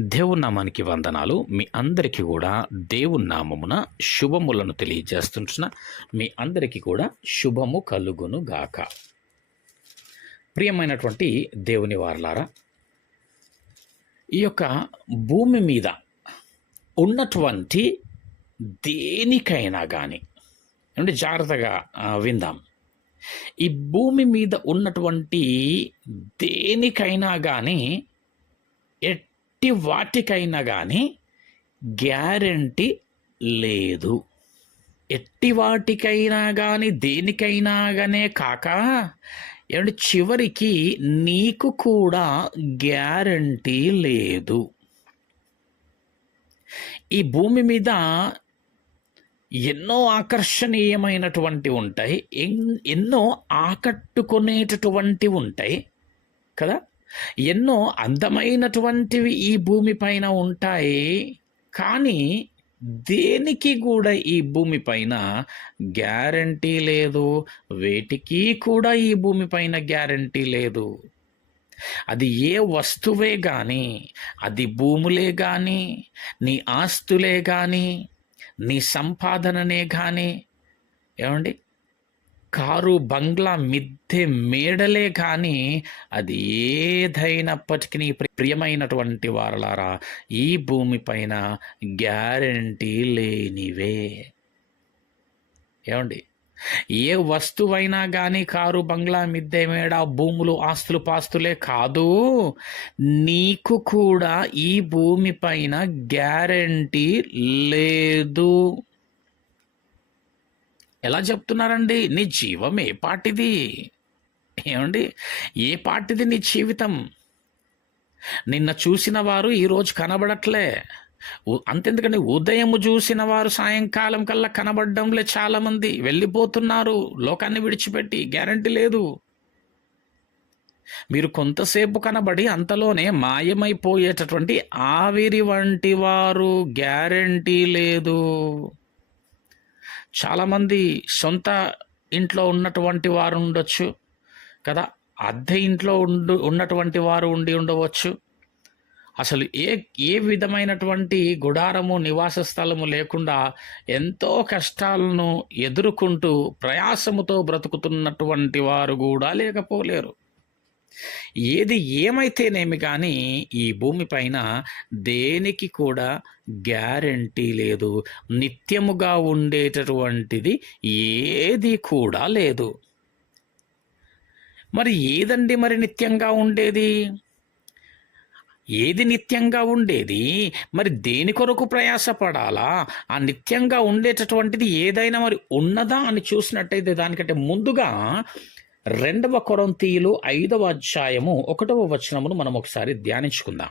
దేవుని నామానికి వందనాలు. మీ అందరికీ కూడా దేవుని నామమున శుభములను తెలియజేస్తుంటున్న. మీ అందరికీ కూడా శుభము కలుగును గాక. ప్రియమైనటువంటి దేవుని వారలారా ఈ యొక్క భూమి మీద ఉన్నటువంటి దేనికైనా కానీ అంటే జాగ్రత్తగా విందాం. ఈ భూమి మీద ఉన్నటువంటి దేనికైనా కానీ ఎట్ ఎట్టి వాటికైనా కానీ గ్యారంటీ లేదు. ఎట్టి వాటికైనా కానీ దేనికైనా గానే కాక ఏమంటే చివరికి నీకు కూడా గ్యారంటీ లేదు. ఈ భూమి మీద ఎన్నో ఆకర్షణీయమైనటువంటి ఉంటాయి ఎన్- ఎన్నో ఆకట్టుకునేటటువంటి ఉంటాయి కదా. ఎన్నో అందమైనటువంటివి ఈ భూమి పైన ఉంటాయి కానీ దేనికి కూడా ఈ భూమి పైన గ్యారంటీ లేదు? వేటికి కూడా ఈ భూమి పైన గ్యారంటీ లేదు. అది ఏ వస్తువే కానీ అది భూములే కానీ నీ ఆస్తులే కానీ నీ సంపాదననే కానీ ఏమండి? కారు బంగ్లా మిద్దె మేడలే కానీ అది ఏదైనప్పటికీ నీ ప్రియమైనటువంటి వారలారా ఈ భూమి పైన గ్యారంటీ లేనివే. ఏమండి? ఏ వస్తువైనా కానీ కారు బంగ్లా మిద్దె మేడ భూములు ఆస్తులు పాస్తులే కాదు. నీకు కూడా ఈ భూమి పైన గ్యారంటీ లేదు. ఎలా చెప్తున్నారండి? నీ జీవం ఏ పాటిది ఏమండి? ఏ పాటిది నీ జీవితం? నిన్న చూసిన వారు ఈరోజు కనబడట్లే. ఉ- అంతెందుకండి ఉదయం చూసిన వారు సాయంకాలం కల్లా కనబడడంలే చాలామంది. వెళ్ళిపోతున్నారు. లోకాన్ని విడిచిపెట్టి గ్యారంటీ లేదు. మీరు కొంతసేపు కనబడి అంతలోనే మాయమైపోయేటటువంటి ఆవిరి వంటి వారు గ్యారంటీ లేదు. చాలామంది సొంత ఇంట్లో ఉన్నటువంటి వారు ఉండొచ్చు కదా. అద్దె ఇంట్లో ఉండు ఉన్నటువంటి వారు ఉండి ఉండవచ్చు. అసలు ఏ ఏ విధమైనటువంటి గుడారము నివాస స్థలము లేకుండా ఎంతో కష్టాలను ఎదుర్కొంటూ ప్రయాసముతో బ్రతుకుతున్నటువంటి వారు కూడా లేకపోలేరు. ఏది ఏమైతేనేమి కానీ ఈ భూమిపైన దేనికి కూడా గ్యారంటీ లేదు. నిత్యముగా ఉండేటటువంటిది ఏది కూడా లేదు. మరి ఏదండి మరి నిత్యంగా ఉండేది? ఏది నిత్యంగా ఉండేది? మరి దేని కొరకు ప్రయాసపడాలా? ఆ నిత్యంగా ఉండేటటువంటిది ఏదైనా మరి ఉన్నదా అని చూసినట్టయితే దానికంటే ముందుగా రెండవ కొరంతీయులు ఐదవ అధ్యాయము ఒకటవ వచనమును మనం ఒకసారి ధ్యానించుకుందాం.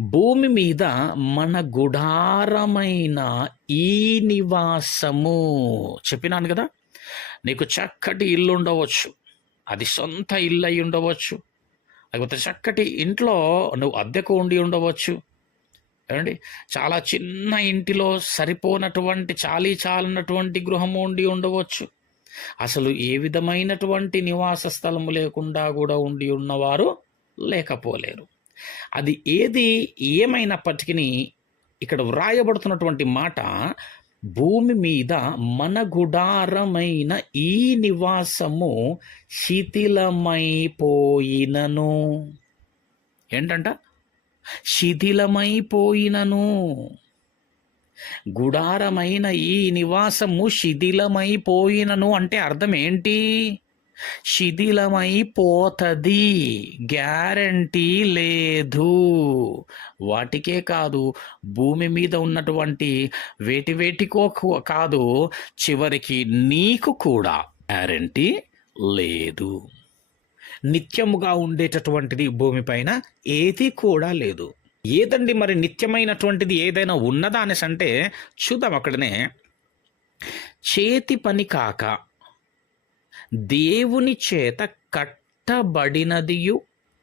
భూమి మీద మన గుడారమైన ఈ నివాసము చెప్పినాను కదా? నీకు చక్కటి ఇల్లు ఉండవచ్చు. అది సొంత ఇల్లు అయి ఉండవచ్చు. లేకపోతే చక్కటి ఇంట్లో నువ్వు అద్దెకు ఉండి ఉండవచ్చు. ఏమండి? చాలా చిన్న ఇంటిలో సరిపోనటువంటి చాలీ చాలనటువంటి గృహము ఉండి ఉండవచ్చు. అసలు ఏ విధమైనటువంటి నివాస స్థలము లేకుండా కూడా ఉండి ఉన్నవారు లేకపోలేరు. అది ఏది ఏమైనప్పటికీ ఇక్కడ వ్రాయబడుతున్నటువంటి మాట భూమి మీద మన గుడారమైన ఈ నివాసము శిథిలమైపోయినను. ఏంటంట? శిథిలమైపోయినను. గుడారమైన ఈ నివాసము శిథిలమైపోయినను అంటే అర్థం ఏంటి? శిథిలమైపోతుంది. గ్యారంటీ లేదు. వాటికే కాదు భూమి మీద ఉన్నటువంటి వేటి వేటికో కాదు చివరికి నీకు కూడా గ్యారంటీ లేదు. నిత్యముగా ఉండేటటువంటిది భూమిపైన ఏది కూడా లేదు. ఏదండి మరి నిత్యమైనటువంటిది ఏదైనా ఉన్నదా అనేసి అంటే చూద్దాం అక్కడనే. చేతి పని కాక దేవుని చేత కట్టబడినదియు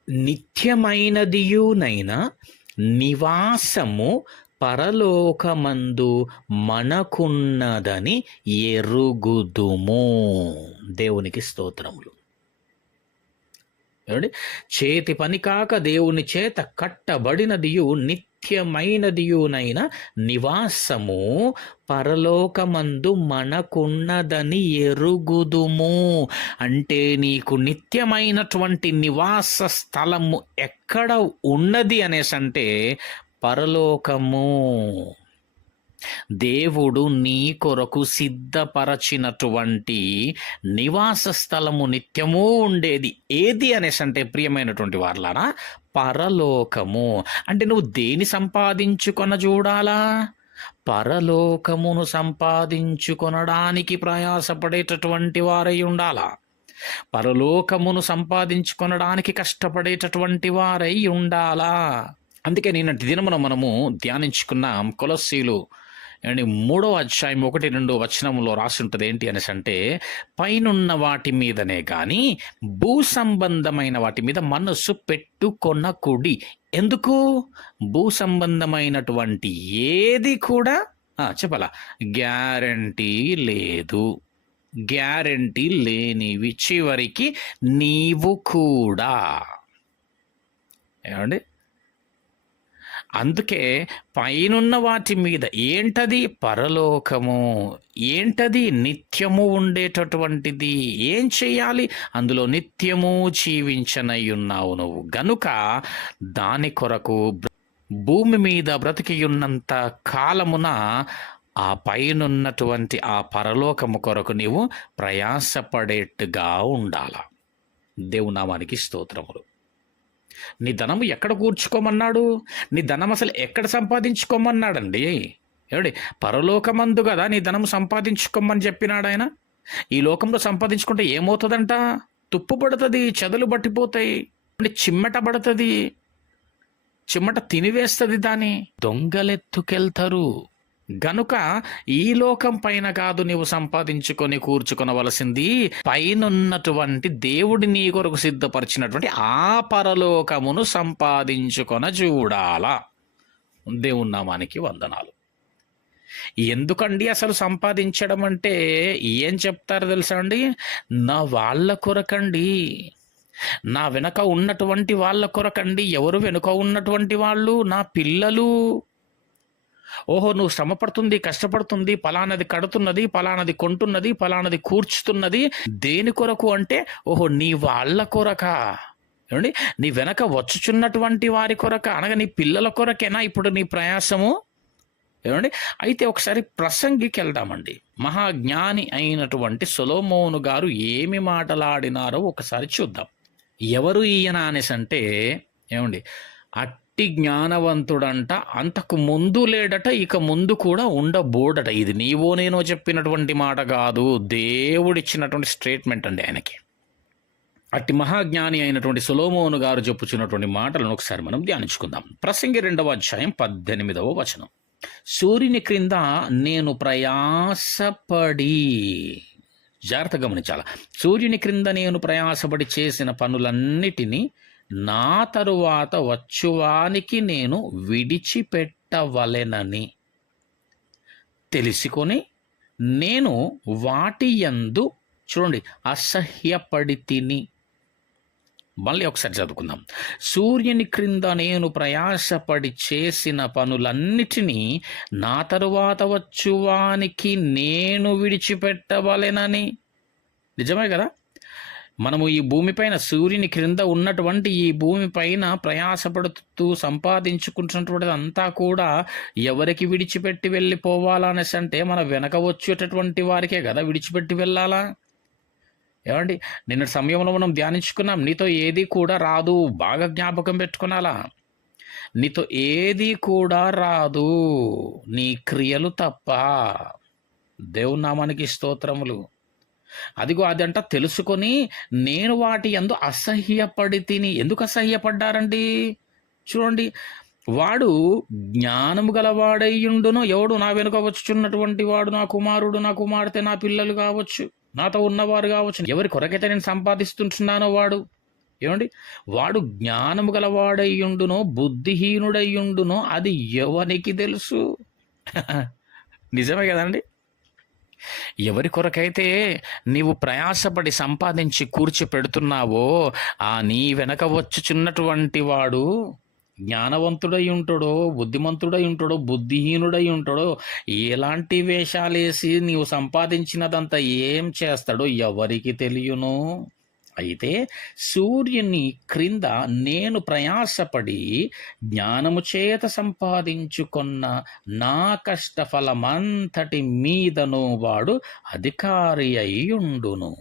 నిత్యమైనదియునైన నివాసము పరలోకమందు మనకున్నదని ఎరుగుదుము. దేవునికి స్తోత్రములు. ఏమండి? చేతి పని కాక దేవుని చేత కట్టబడినదియు నిత్యమైనదియునైన నివాసము పరలోకమందు మనకున్నదని ఎరుగుదుము. అంటే నీకు నిత్యమైనటువంటి నివాస స్థలము ఎక్కడ ఉన్నది అనేసి అంటే పరలోకము. దేవుడు నీ కొరకు సిద్ధపరచినటువంటి నివాస స్థలము నిత్యము ఉండేది. ఏది అనేసి అంటే ప్రియమైనటువంటి వాళ్ళారా పరలోకము. అంటే నువ్వు దేని సంపాదించుకొన చూడాలా? పరలోకమును సంపాదించుకొనడానికి ప్రయాసపడేటటువంటి వారై ఉండాలా? పరలోకమును సంపాదించుకొనడానికి కష్టపడేటటువంటి వారై ఉండాలా? అందుకే నిన్నటి దినమున మనము ధ్యానించుకున్నాం కొలస్సీలు అండ్ మూడవ అధ్యాయం ఒకటి రెండు వచనంలో రాసి ఉంటుంది ఏంటి అనేసి అంటే పైనున్న వాటి మీదనే కానీ భూ సంబంధమైన వాటి మీద మనస్సు పెట్టుకొనకుడి. ఎందుకు? భూ సంబంధమైనటువంటి ఏది కూడా చెప్పాలా? గ్యారంటీ లేదు. గ్యారంటీ లేనివి చివరికి నీవు కూడా. ఏమండి? అందుకే పైనున్న వాటి మీద ఏంటది పరలోకము? ఏంటది నిత్యము ఉండేటటువంటిది? ఏం చేయాలి? అందులో నిత్యము జీవించనై ఉన్నావు నువ్వు. గనుక దాని కొరకు భూమి మీద బ్రతికి ఉన్నంత కాలమున ఆ పైనున్నటువంటి ఆ పరలోకము కొరకు నీవు ప్రయాసపడేట్టుగా ఉండాల. దేవునామానికి స్తోత్రములు. నీ ధనము ఎక్కడ కూర్చుకోమన్నాడు? నీ ధనం అసలు ఎక్కడ సంపాదించుకోమన్నాడండి? ఏమండి పరలోకమందు కదా నీ ధనము సంపాదించుకోమని చెప్పినాడు ఆయన. ఈ లోకంలో సంపాదించుకుంటే ఏమవుతుందంట? తుప్పు పడుతుంది చెదలు పట్టిపోతాయి చిమ్మట పడుతుంది చిమ్మట తినివేస్తుంది దాని దొంగలెత్తుకెళ్తారు. గనుక ఈ లోకం పైన కాదు నీవు సంపాదించుకొని కూర్చుకొనవలసింది పైనున్నటువంటి దేవుడి నీ కొరకు సిద్ధపరిచినటువంటి ఆ పరలోకమును సంపాదించుకొన చూడాలా. దేవుని నామానికి వందనాలు. ఎందుకండి అసలు సంపాదించడం అంటే ఏం చెప్తారు తెలుసా అండి? నా వాళ్ళ కొరకండి. నా వెనక ఉన్నటువంటి వాళ్ళ కొరకండి. ఎవరు వెనుక ఉన్నటువంటి వాళ్ళు? నా పిల్లలు. ఓహో నువ్వు శ్రమ పడుతుంది కష్టపడుతుంది పలానది కడుతున్నది పలానది కొంటున్నది పలానది కూర్చుతున్నది. దేని కొరకు అంటే ఓహో నీ వాళ్ళ కొరక? ఏమండి? నీ వెనక వచ్చుచున్నటువంటి వారి కొరక అనగా నీ పిల్లల కొరకేనా ఇప్పుడు నీ ప్రయాసము? ఏమండి? అయితే ఒకసారి ప్రసంగికి వెళ్దామండి. మహాజ్ఞాని అయినటువంటి సొలోమోను గారు ఏమి మాటలాడినారో ఒకసారి చూద్దాం. ఎవరు ఈయన అనేసి అంటే ఏమండి? అట్టి జ్ఞానవంతుడంట. అంతకు ముందు లేడట ఇక ముందు కూడా ఉండబోడట. ఇది నీవో నేనో చెప్పినటువంటి మాట కాదు. దేవుడిచ్చినటువంటి స్టేట్మెంట్ అండి ఆయనకి. అట్టి మహాజ్ఞాని అయినటువంటి సులోమోను గారు చెప్పుచున్నటువంటి మాటలను ఒకసారి మనం ధ్యానించుకుందాం. ప్రసంగి రెండవ అధ్యాయం పద్దెనిమిదవ వచనం. సూర్యుని క్రింద నేను ప్రయాసపడి జాగ్రత్త గమనించాల. సూర్యుని క్రింద నేను ప్రయాసపడి చేసిన పనులన్నిటినీ నా తరువాత వచ్చువానికి నేను విడిచిపెట్టవలెనని. తెలుసుకొని నేను వాటి యందు చూడండి అసహ్యపడి తిని మళ్ళీ ఒకసారి చదువుకుందాం. సూర్యుని క్రింద నేను ప్రయాసపడి చేసిన పనులన్నిటినీ నా తరువాత వచ్చువానికి నేను విడిచిపెట్టవలెనని. నిజమే కదా? మనము ఈ భూమిపైన సూర్యుని క్రింద ఉన్నటువంటి ఈ భూమిపైన ప్రయాసపడుతూ సంపాదించుకుంటున్నటువంటిది అంతా కూడా ఎవరికి విడిచిపెట్టి వెళ్ళిపోవాలనేసి అంటే మన వెనక వచ్చేటటువంటి వారికే కదా విడిచిపెట్టి వెళ్ళాలా? ఏమండి నిన్న సమయంలో మనం ధ్యానించుకున్నాం నీతో ఏది కూడా రాదు బాగా జ్ఞాపకం పెట్టుకునాలా నీతో ఏది కూడా రాదు నీ క్రియలు తప్ప. దేవునామానికి స్తోత్రములు. అదిగో అదంట తెలుసుకొని నేను వాటి ఎందు అసహ్యపడి తిని ఎందుకు అసహ్యపడ్డారండి? చూడండి వాడు జ్ఞానము గలవాడయ్యుండును ఎవడు నా వెనుక వచ్చుచున్నటువంటి వాడు నా కుమారుడు నా కుమార్తె నా పిల్లలు కావచ్చు నాతో ఉన్నవారు కావచ్చు ఎవరి కొరకైతే నేను సంపాదిస్తుంటున్నానో వాడు ఏమండి? వాడు జ్ఞానము గలవాడయ్యుండునో బుద్ధిహీనుడయ్యుండునో అది ఎవనికి తెలుసు? నిజమే కదండి? ఎవరి కొరకైతే నీవు ప్రయాసపడి సంపాదించి కూర్చి పెడుతున్నావో ఆ నీ వెనక వచ్చుచున్నటువంటి వాడు జ్ఞానవంతుడై ఉంటాడో బుద్ధిమంతుడై ఉంటాడో బుద్ధిహీనుడై ఉంటాడో ఎలాంటి వేషాలేసి నీవు సంపాదించినదంతా ఏం చేస్తాడో ఎవరికి తెలియను? అయితే సూర్యుని క్రింద నేను ప్రయాసపడి జ్ఞానము చేత సంపాదించుకున్న నా కష్టఫలమంతటి మీదను వాడు అధికారి అయ్యుండును.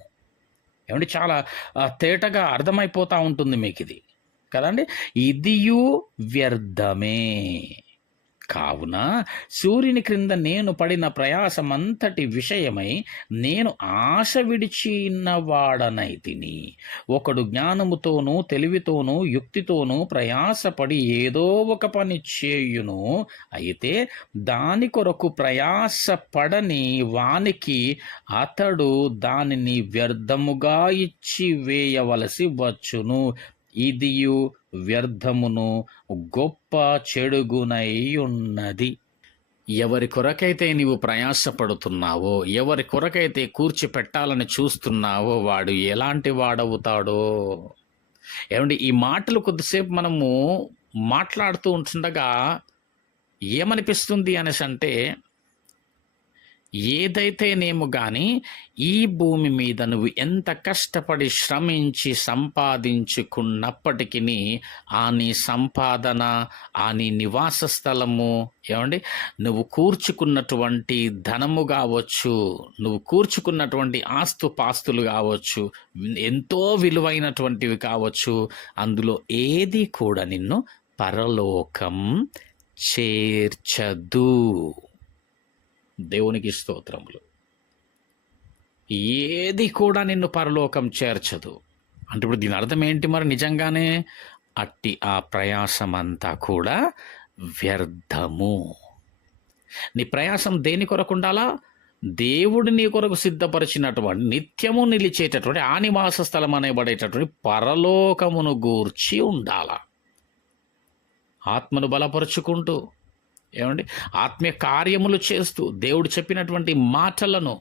ఏమండి? ఏమంటే చాలా తేటగా అర్థమైపోతూ ఉంటుంది మీకు ఇది కదండి? ఇదియు వ్యర్థమే. కావున సూర్యుని క్రింద నేను పడిన ప్రయాసమంతటి విషయమై నేను ఆశ విడిచినవాడనై తిని ఒకడు జ్ఞానముతోనూ తెలివితోనూ యుక్తితోనూ ప్రయాసపడి ఏదో ఒక పని చేయును అయితే దాని కొరకు ప్రయాస పడని వానికి అతడు దానిని వ్యర్థముగా ఇచ్చి వేయవలసి వచ్చును. ఇదియు వ్యర్థమును గొప్ప చెడుగునై ఉన్నది ఎవరి కొరకైతే నీవు ప్రయాసపడుతున్నావో ఎవరి కొరకైతే కూర్చి పెట్టాలని చూస్తున్నావో వాడు ఎలాంటి వాడవుతాడో? ఏమండి ఈ మాటలు కొద్దిసేపు మనము మాట్లాడుతూ ఉంటుండగా ఏమనిపిస్తుంది అనేసి అంటే ఏదైతేనేమో కానీ ఈ భూమి మీద నువ్వు ఎంత కష్టపడి శ్రమించి సంపాదించుకున్నప్పటికీ ఆ నీ సంపాదన ఆ నీ నివాస స్థలము ఏమండి? నువ్వు కూర్చుకున్నటువంటి ధనము కావచ్చు నువ్వు కూర్చుకున్నటువంటి ఆస్తు పాస్తులు కావచ్చు ఎంతో విలువైనటువంటివి కావచ్చు అందులో ఏది కూడా నిన్ను పరలోకం చేర్చదు. దేవునికి స్తోత్రములు. ఏది కూడా నిన్ను పరలోకం చేర్చదు. అంటే ఇప్పుడు దీని అర్థం ఏంటి మరి నిజంగానే? అట్టి ఆ ప్రయాసమంతా కూడా వ్యర్థము. నీ ప్రయాసం దేని కొరకు ఉండాలా? దేవుడు నీ కొరకు సిద్ధపరిచినటువంటి నిత్యము నిలిచేటటువంటి ఆ నివాస స్థలం అనేబడేటటువంటి పరలోకమును గూర్చి ఉండాల? ఆత్మను బలపరుచుకుంటూ ఏమండి? ఆత్మీయ కార్యములు చేస్తూ దేవుడు చెప్పినటువంటి మాటలను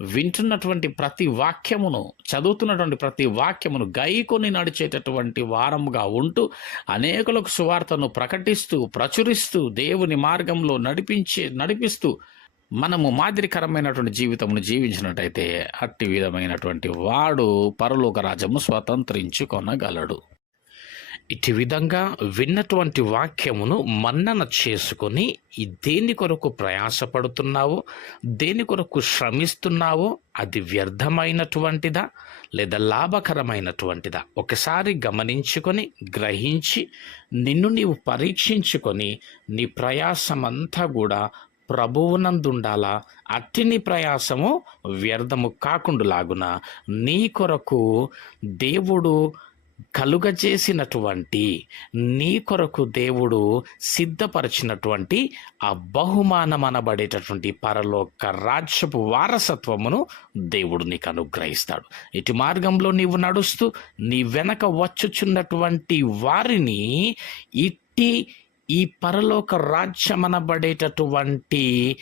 వింటున్నటువంటి ప్రతి వాక్యమును చదువుతున్నటువంటి ప్రతి వాక్యమును గైకొని నడిచేటటువంటి వారముగా ఉంటూ అనేకులకు సువార్తను ప్రకటిస్తూ ప్రచురిస్తూ దేవుని మార్గంలో నడిపించే నడిపిస్తూ మనము మాదిరికరమైనటువంటి జీవితమును జీవించినట్టయితే అట్టి విధమైనటువంటి వాడు పరలోక రాజ్యము స్వతంత్రించుకొనగలడు. ఇటు విధంగా విన్నటువంటి వాక్యమును మన్నన చేసుకొని దేని కొరకు ప్రయాసపడుతున్నావో దేని కొరకు శ్రమిస్తున్నావో అది వ్యర్థమైనటువంటిదా లేదా లాభకరమైనటువంటిదా? ఒకసారి గమనించుకొని గ్రహించి నిన్ను నీవు పరీక్షించుకొని నీ ప్రయాసమంతా కూడా ప్రభువునందుండాలా? అట్టి నీ ప్రయాసము వ్యర్థము కాకుండాలాగున? నీ కొరకు దేవుడు కలుగజేసినటువంటి నీ కొరకు దేవుడు సిద్ధపరిచినటువంటి ఆ బహుమానమనబడేటటువంటి పరలోక రాజ్యపు వారసత్వమును దేవుడు నీకు అనుగ్రహిస్తాడు. ఇటు మార్గంలో నీవు నడుస్తూ నీ వెనక వచ్చుచున్నటువంటి వారిని ఇట్టి ఈ పరలోక రాజ్యమనబడేటటువంటి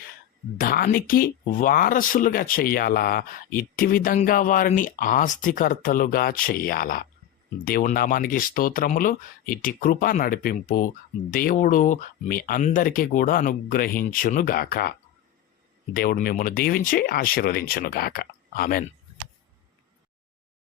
దానికి వారసులుగా చెయ్యాలా ఇట్టి విధంగా వారిని ఆస్తికర్తలుగా చెయ్యాలా దేవుడి నామానికి స్తోత్రములు ఇట్టి కృప నడిపింపు దేవుడు మీ అందరికీ కూడా అనుగ్రహించునుగాక. దేవుడు మిమ్మల్ని దీవించి ఆశీర్వదించునుగాక. ఆమెన్.